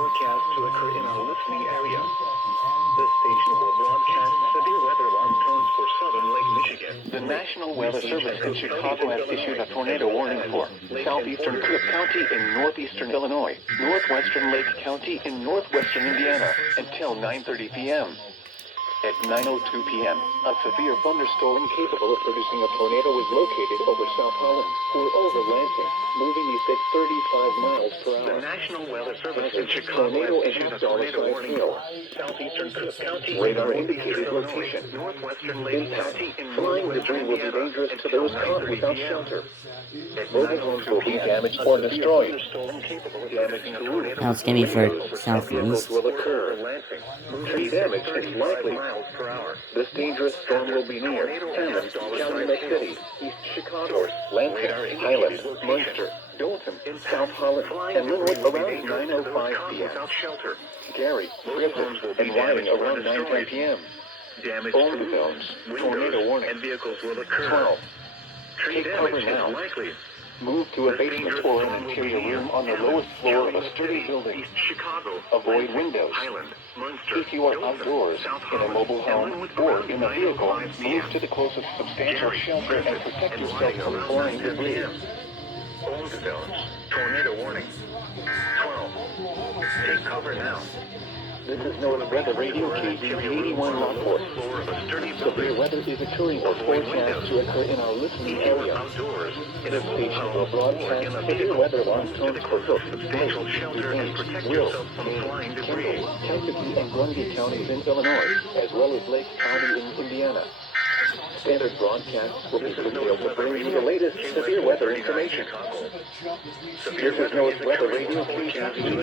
forecast to occur in our listening area. This station will broadcast severe weather alarm tones for southern Lake Michigan. The National Weather Service in Chicago has issued a tornado warning for southeastern Cook County in northeastern Illinois, northwestern Lake County in northwestern Indiana until 9:30 p.m. At 9:02 p.m., a severe thunderstorm capable of producing a tornado is located over South Holland or over Lansing, moving east at 35 miles per hour. The National Weather Service in Chicago has issued a tornado warning for southeastern Cook County, Radar indicated location. northwestern Lake Impact. County, in Flying debris will be dangerous to those caught without shelter. Mobile homes will be damaged or destroyed. Damage to roofs. Now it's gonna be for southeast. Vehicles will occur. Tree damage is likely. This dangerous storm will be near Hammond, Calumet City, East Chicago, Lansing, Highland, Munster, Dalton, South Holland, and Linwood around 9:05 p.m. Gary, Griffin, and Wyoming around 9:10 p.m. Damage Phone to zones, windows tornado warning. and vehicles will occur. 12. Tree Take damage cover is now. likely. Move to a basement or an interior room on the lowest floor of a sturdy building. East Chicago, Avoid windows. Highland, Munster, If you are Dalton, outdoors, South in a Holland, mobile and home, Linwood or around in a vehicle, 9:05 move to the closest substantial shelter and protect yourself from flying debris. Phone zones, tornado warning. 12. Take cover now. This is NOAA's weather radio KV 81 Lockport. Floor of a sturdy Severe building. weather is occurring or forecast to occur in our listening If you are area. outdoors, in This a mobile station will home, or in broadcast a severe vehicle, weather alarm move to tones the for closest Cook, substantial Lake, shelter and protect Will, yourself from flying Kane, debris. Kendall, Kankakee, and Grundy counties in Illinois, as well as Lake County in Indiana. Standard broadcasts will be curtailed to bring you the latest severe weather information. This is NOAA's weather radio KV